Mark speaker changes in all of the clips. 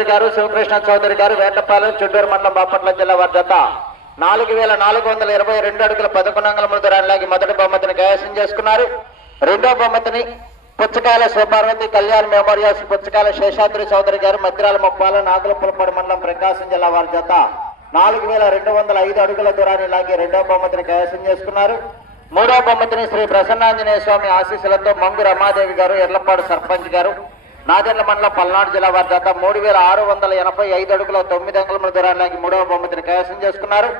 Speaker 1: చౌదరి గారు శివకృష్ణ చౌదరి గారు వేటపాలెం చుట్టూరు మండలం బాపట్ల జిల్లా వారి జత. నాలుగు వేల నాలుగు వందల ఇరవై రెండు అడుగుల పదకొండు అంగుళముల దూరాన్ని మొదటి బహుమతిని కైవసం చేసుకున్నారు. రెండో బహుమతిని పుచ్చకాయల శివపార్వతి కళ్యాణ్ మెమోరియల్స్ పుచ్చకాయల శేషాద్రి చౌదరి గారు మద్రాల ముప్పాల నాగులపులపడి మండలం ప్రకాశం జిల్లా వారి జత. నాలుగు వేల రెండు వందల ఐదు అడుగుల దూరాన్ని లాగి రెండో బహుమతిని కైవసం చేసుకున్నారు. మూడో బహుమతిని శ్రీ ప్రసన్నాంజనేయ స్వామి ఆశీస్సులతో మంగు రమాదేవి గారు ఎర్లపాడు సర్పంచ్ గారు నాదెండ్ల మండలం పల్నాడు జిల్లా వారి జత మూడు వేల ఆరు వందల ఎనభై ఐదు అడుగుల తొమ్మిది అంగుళముల దూరానికి మూడవ బహుమతిని కైవసం చేసుకున్నారు.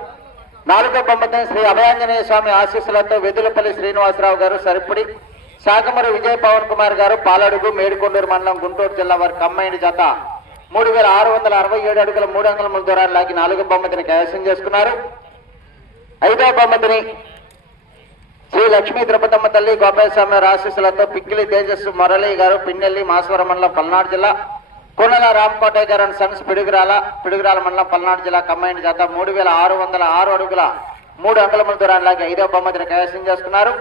Speaker 1: నాలుగో బహుమతిని శ్రీ అభయాంజనేయ స్వామి ఆశీస్సులతో వెదులపల్లి శ్రీనివాసరావు గారు సరిపుడి శాకమరి విజయ్ పవన్ కుమార్ గారు పాలడుగు మేడికొండూరు మండలం గుంటూరు జిల్లా వారి కమ్మైండ్ జత మూడు వేల ఆరు వందల అరవై ఏడు అడుగుల మూడు అంగుళముల దూరాన్ని లాగి నాలుగో బహుమతిని కైవసం చేసుకున్నారు. ఐదో బహుమతిని శ్రీ లక్ష్మీ తిరుపతమ్మ తల్లి గోపాలస్వామి ఆశీస్సులతో పిక్కిలి తేజస్సు మురళి గారు పిన్నెల్లి మాసవరం మండలం పల్నాడు జిల్లా కొనల రామకోటయ్య గారు అండ్ సన్స్ పిడుగురాల పిడుగురాల మండలం పల్నాడు జిల్లా కంబైండ్ జత మూడు వేల ఆరు వందల ఆరు అడుగుల మూడు అంగుళముల దూరానికి ఐదో బహుమతిని కైవసం చేసుకున్నారు.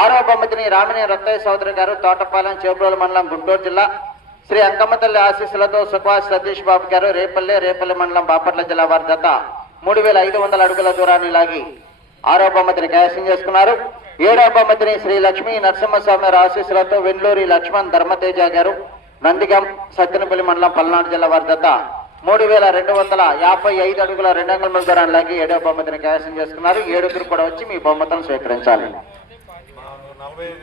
Speaker 1: ఆరో బహుమతిని రామిని రత్తయ్య సోదరి గారు తోటపాలెం చేబ్రోలు మండలం గుంటూరు జిల్లా. శ్రీ అంకమ్మ తల్లి ఆశీస్సులతో సుభాష్ సతీష్ బాబు గారు రేపల్లె రేపల్లె మండలం బాపట్ల జిల్లా వారి జత మూడు వేల ఐదు వందల అడుగుల దూరాన్ని లాగి ఆరో బహుమతిని కైవసం చేసుకున్నారు. ఏడో బహుమతిని శ్రీ లక్ష్మీ నరసింహస్వామి ఆశీస్సులతో వెండ్లూరి లక్ష్మణ్ ధర్మతేజ గారు నందిగం సత్తెనపల్లి మండలం పల్నాడు జిల్లా వారి దత్త. మూడు వేల రెండు వందల యాభై ఐదు అడుగుల రెండు అంగుళముల దూరాన్ని లాగి ఏడో బహుమతిని కైవసం చేసుకున్నారు. ఏడుగురు కూడా వచ్చి మీ బహుమతులను స్వీకరించాలి.